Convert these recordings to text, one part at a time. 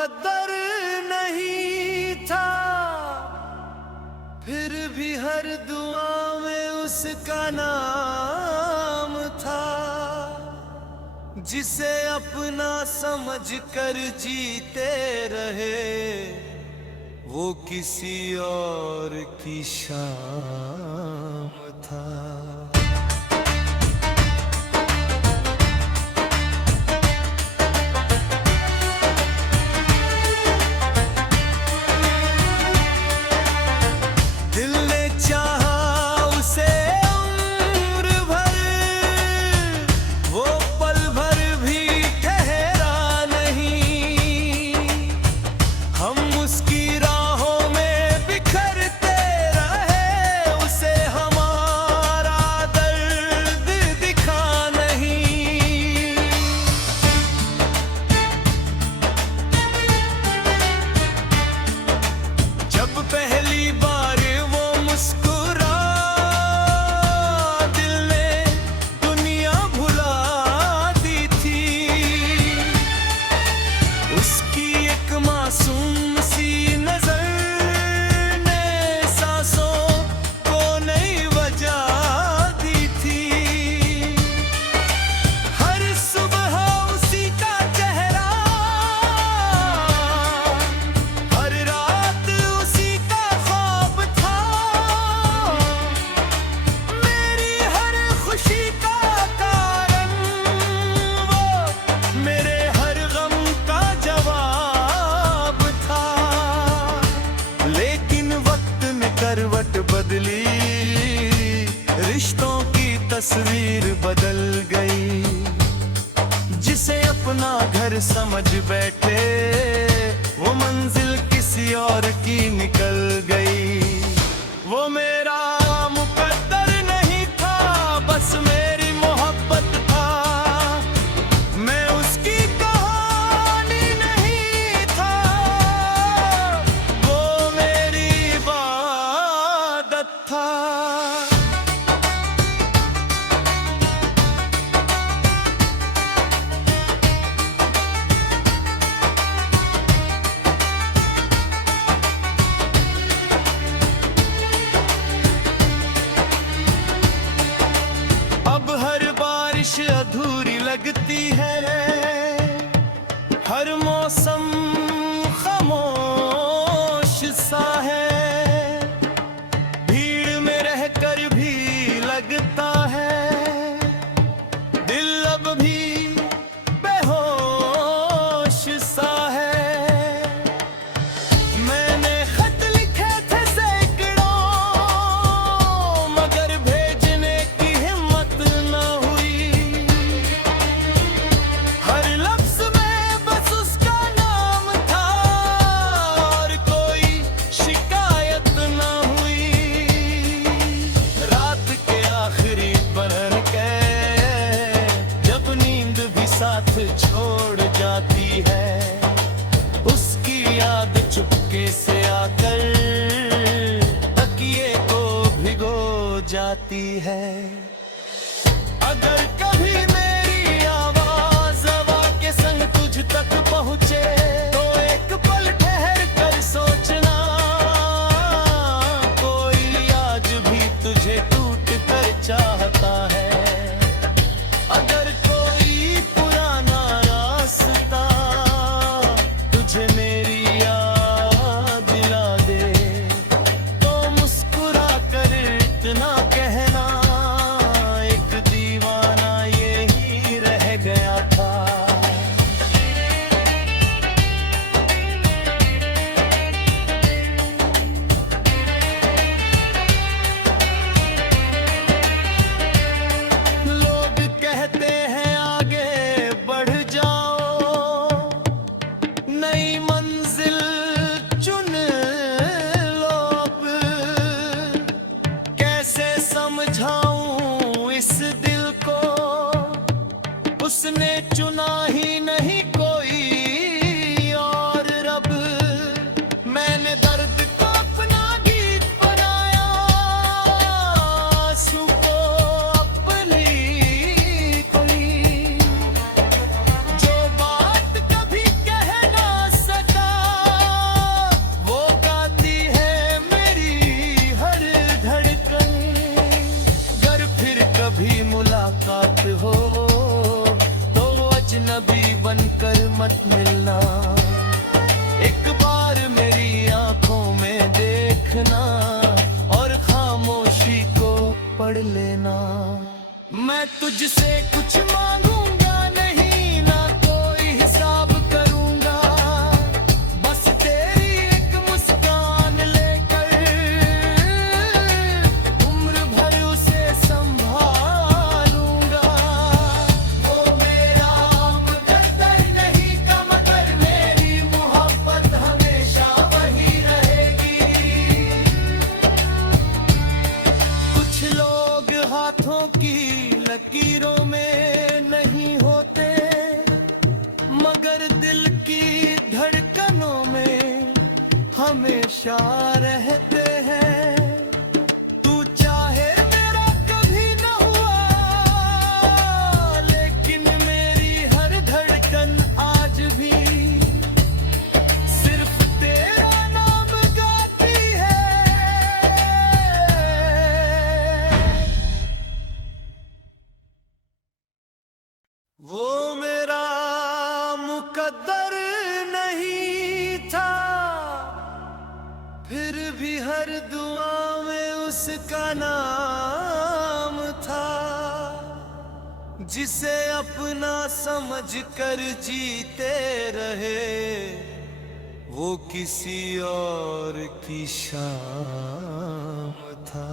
मुकद्दर नहीं था, फिर भी हर दुआ में उसका नाम था। जिसे अपना समझ कर जीते रहे, वो किसी और की शाम था। करवट बदली, रिश्तों की तस्वीर बदल गई। जिसे अपना घर समझ बैठे, वो मंजिल किसी और की निकल गई। वो मेरा मुकद्दर नहीं था, बस मेरी मोहब्बत था। मैं उसकी कहानी नहीं था, वो मेरी इबादत था। अब हर बारिश अधूरी लगती है, हर मौसम खामोश सा है। भीड़ में रहकर भी लगता है, दिल अब भी बेहोश सा है। मैंने खत लिखे थे सैकड़ों, मगर भेजने की हिम्मत न हुई। हर लफ्ज में बस उसका नाम था, और कोई शिकायत न हुई। रात के आखिरी पहर के, जब नींद भी साथ छोड़ जाती है, उसकी याद चुपके से आकर तकिए को भिगो जाती है। अगर कभी मेरी आवाज हवा के संग तुझ तक पहुंचे, तो एक पल ठहर कर सोचना, कोई आज भी तुझे टूट कर चाहता है। अगर कोई पुराना रास्ता तुझे मेरी याद दिला दे, तो मुस्कुरा कर इतना कहना, एक दीवाना ये मत मिलना। एक बार मेरी आंखों में देखना और खामोशी को पढ़ लेना। मैं तुझसे कुछ मांगूंगा नहीं, ना कोई हिसाब करूंगा, बस तेरी एक मुस्कान लेकर उम्र भर उसे संभालूंगा। वो मेरा मुकद्दर नहीं का मगर मेरी मोहब्बत हमेशा वही रहेगी। कुछ लोग हाथों की लकीरों में नहीं होते, मगर दिल की धड़कनों में हमेशा रहते हैं। तू चाहे मेरा कभी न हुआ, लेकिन मेरी हर धड़कन आज भी सिर्फ तेरा नाम गाती है। वो मेरा मुकद्दर नहीं था, फिर भी हर दुआ में उसका नाम था। जिसे अपना समझ कर जीते रहे, वो किसी और की शाम था।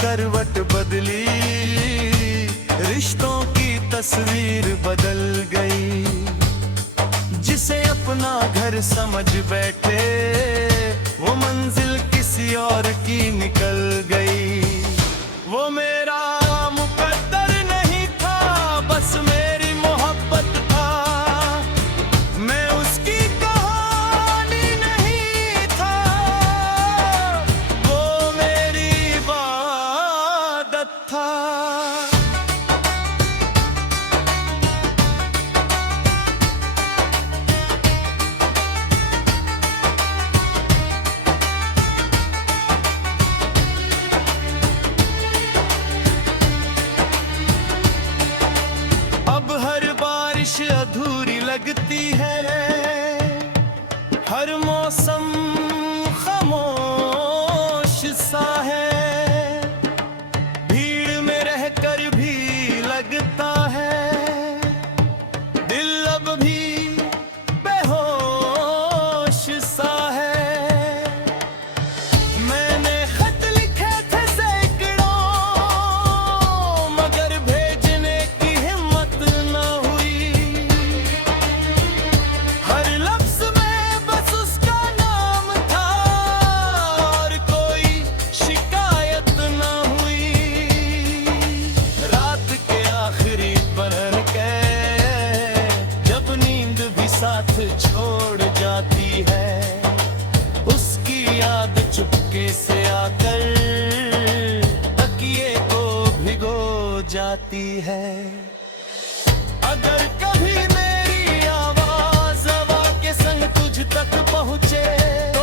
करवट बदली, रिश्तों की तस्वीर बदल गई। जिसे अपना घर समझ बैठे, वो मंजिल किसी और की निकल गई। वो मेरा मुकद्दर नहीं था, बस मेरी मोहब्बत था। मैं उसकी कहानी नहीं था, वो मेरी इबादत था। अब हर बारिश अधूरी लगती है, हर मौसम खामोश सा है। भीड़ में रहकर भी लगता है, दिल अब भी बेहोश सा है। मैंने खत लिखे थे सैकड़ों, मगर भेजने की हिम्मत न हुई। हर लफ्ज में बस उसका नाम था, और कोई शिकायत न हुई। रात के आखिरी पहर के जब नींद भी साथ छोड़ जाती है, उसकी याद चुपके से आकर तकिए को भिगो जाती है। अगर कभी मेरी आवाज हवा के संग तुझ तक पहुँचे, तो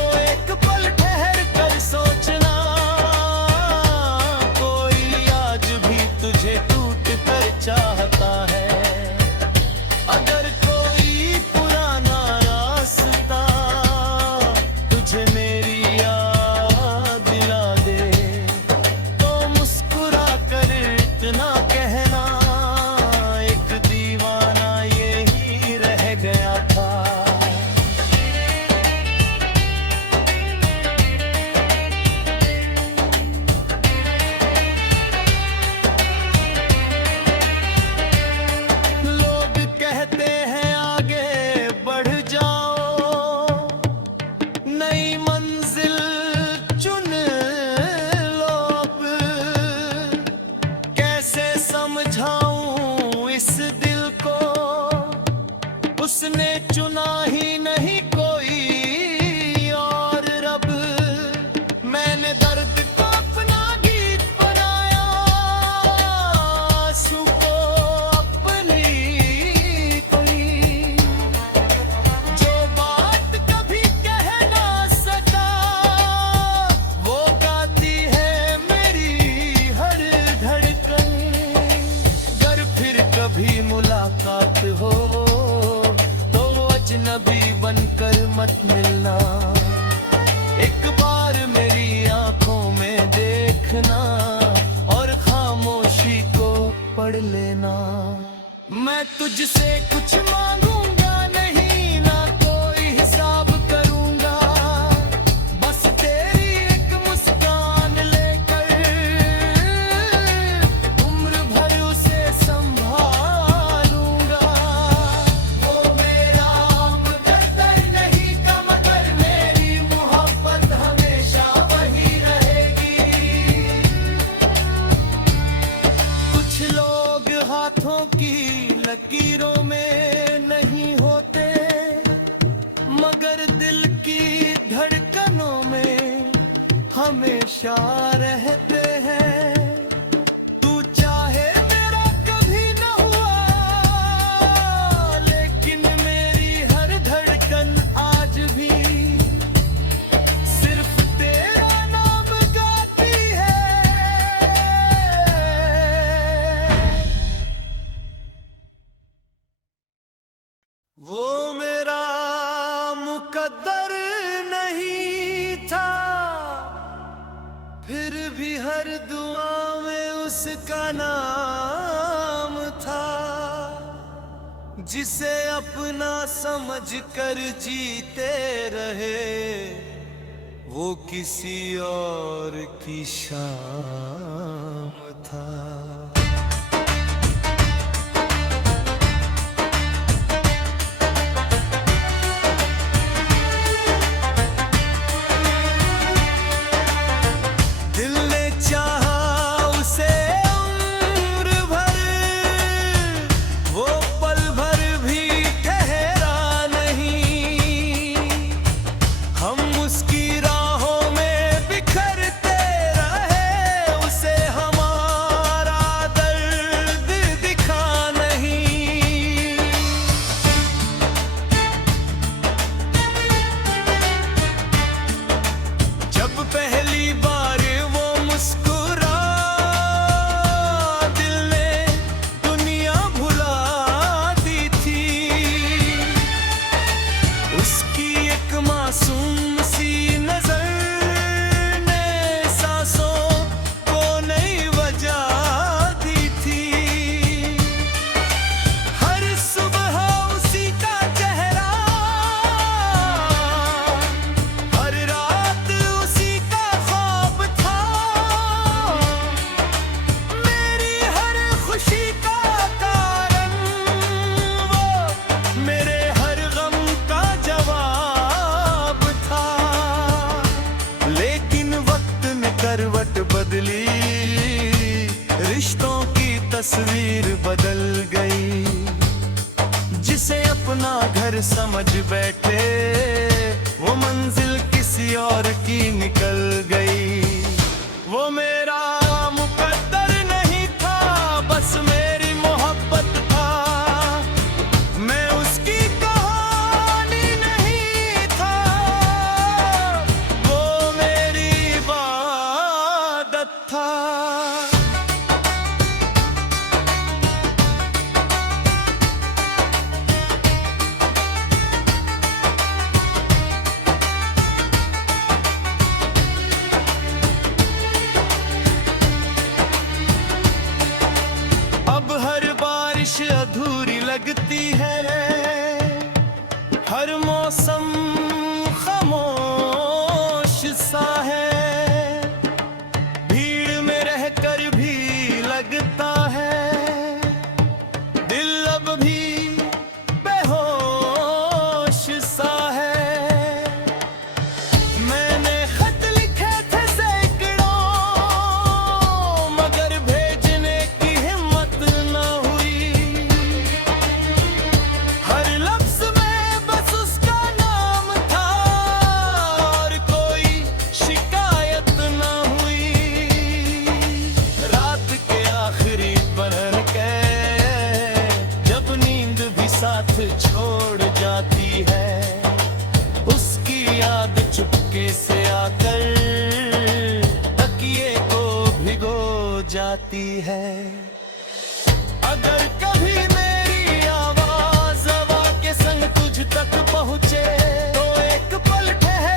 एक बार मेरी आंखों में देखना और खामोशी को पढ़ लेना। मैं तुझसे कुछ मांगूंगा नहीं, ना कोई हिसाब करूंगा, बस तेरी एक मुस्कान लेकर उम्र भर उसे संभालूंगा। वो मेरा मुकद्दर नहीं का मगर मेरी मोहब्बत हमेशा वही रहेगी। कुछ लोग हाथों की लकीरों में नहीं होते, मगर दिल की धड़कनों में हमेशा रहते हैं। तू चाहे मेरा कभी न हुआ, लेकिन मेरी हर धड़कन आज भी सिर्फ तेरा नाम गाती है। वो मेरा मुकद्दर नहीं था, फिर भी हर दुआ में उसका नाम था। जिसे अपना समझ कर जीते रहे, वो किसी और की शाम था। पहली बार वो मुस्कुरा, दिल ने दुनिया भुला दी थी। उसकी एक मासूम सी नजर ने सांसों को नई वजह दी थी। हर सुबह उसी का चेहरा, हर रात उसी खुशी का कारण, वो मेरे हर गम का जवाब था। लेकिन वक्त ने करवट बदली, रिश्तों की तस्वीर बदल गई। जिसे अपना घर समझ बैठे, वो मंजिल किसी और की निकल गई। वो मेरा मुकद्दर नहीं था, बस मेरी मोहब्बत था। मैं उसकी कहानी नहीं था, वो मेरी इबादत था। अब हर बारिश अधूरी लगती है, हर मौसम खामोश सा है। भीड़ में रहकर भी लगता है, दिल अब भी बेहोश सा है। मैंने खत लिखे थे सैकड़ों, मगर भेजने की हिम्मत न हुई। हर लफ्ज में बस उसका नाम था, और कोई शिकायत न हुई। रात के आखिरी पहर के जब नींद भी साथ छोड़ जाती है, उसकी याद चुपके से आकर तकिए को भिगो जाती है। अगर कभी मेरी आवाज हवा के संग तुझ तक पहुँचे, तो एक पल ठहर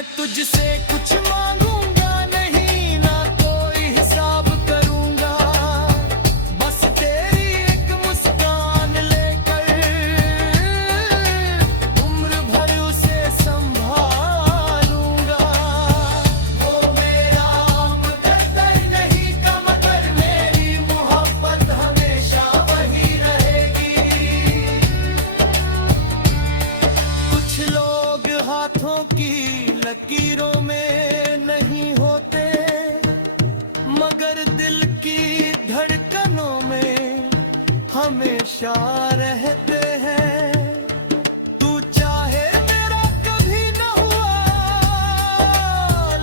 मैं तुझसे कुछ मांगूंगा नहीं, ना कोई हिसाब करूंगा, बस तेरी एक मुस्कान लेकर उम्र भर उसे संभालूंगा। वो मेरा मुकद्दर नहीं का मगर मेरी मोहब्बत हमेशा वही रहेगी। कुछ लोग हाथों की लकीरों में नहीं होते, मगर दिल की धड़कनों में हमेशा रहते हैं। तू चाहे मेरा कभी न हुआ,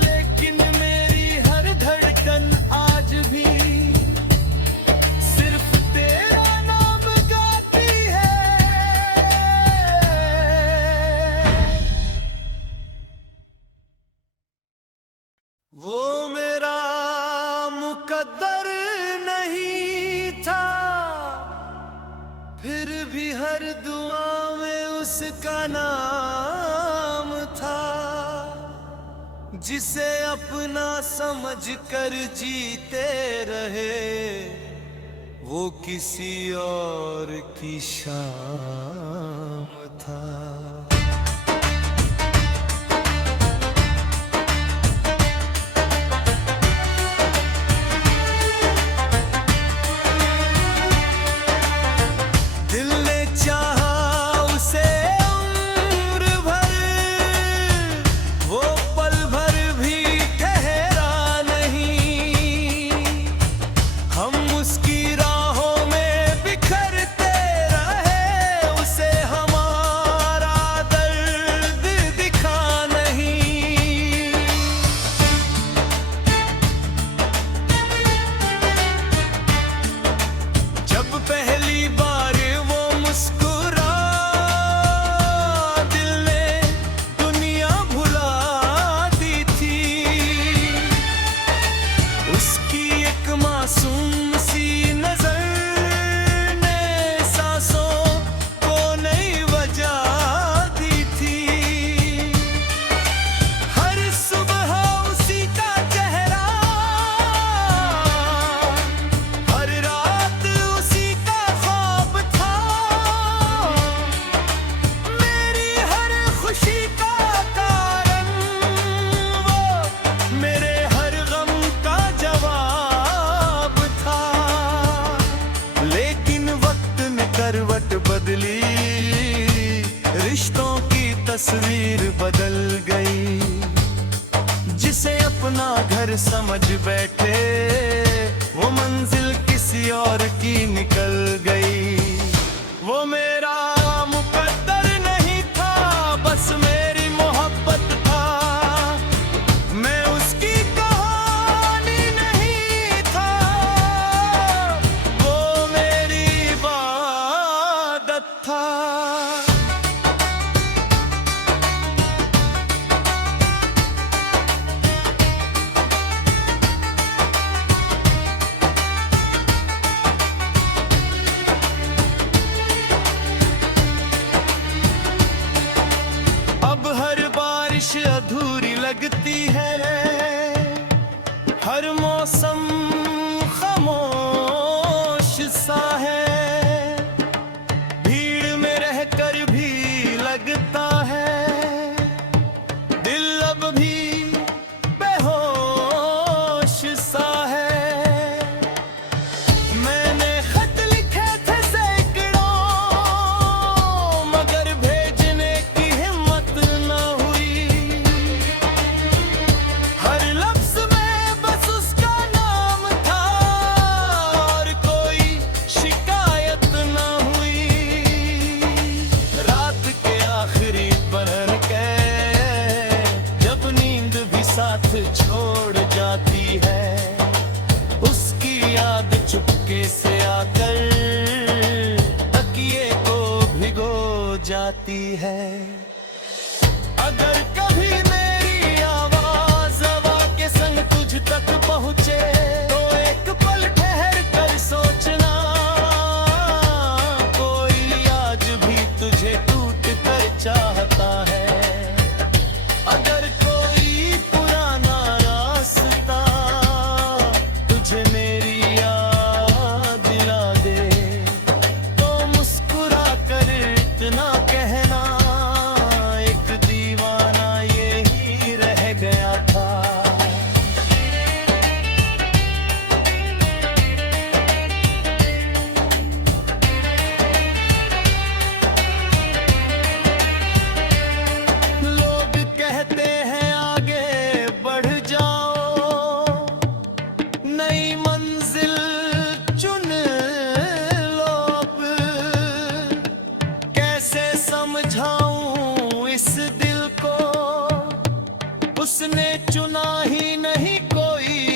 लेकिन मेरी हर धड़कन आज भी सिर्फ तेरा नाम गाती है। वो मेरा मुकद्दर नहीं था, फिर भी हर दुआ में उसका नाम था। जिसे अपना समझ कर जीते रहे, वो किसी और की शाम था। दिल ने चाहा उसे उम्र भर, वो पल भर भी ठहरा नहीं। हम उसकी राहों में बिखरते रहे, उसे हमारा दर्द दिखा नहीं। जब पहली बार वो मुस्कुरा, दिल ने दुनिया भुला दी थी। उसकी एक मासूम सी नजर ने सांसों को नई वजह दी थी। हर सुबह उसी का चेहरा, हर रात उसी का ख्वाब था। मेरी हर खुशी का कारण, वो मेरे हर गम का जवाब था। लेकिन वक्त ने करवट बदली, रिश्तों की तस्वीर बदल गई। जिसे अपना घर समझ बैठे, वो मंजिल किसी और की निकल गई। वो मेरा मुकद्दर नहीं था, बस मेरी मोहब्बत था। मैं उसकी कहानी नहीं था, वो मेरी इबादत था। अब हर बारिश अधूरी लगती है, हर मौसम खामोश सा है। भीड़ में रहकर भी लगता है, दिल अब भी बेहोश सा है। मैंने खत लिखे थे सैकड़ों, मगर भेजने की हिम्मत न हुई। हर लफ्ज में बस उसका नाम था, और कोई शिकायत न हुई। रात के आखिरी पहर के जब नींद भी साथ छोड़ जाती है, उसकी याद चुपके से आकर तकिए को भिगो जाती है। अगर कभी मेरी आवाज हवा के संग तुझ तक पहुंचे, तो एक पल ठहर कर सोचना, कोई आज भी तुझे टूट कर चाहता है। अगर कोई चुना ही नहीं कोई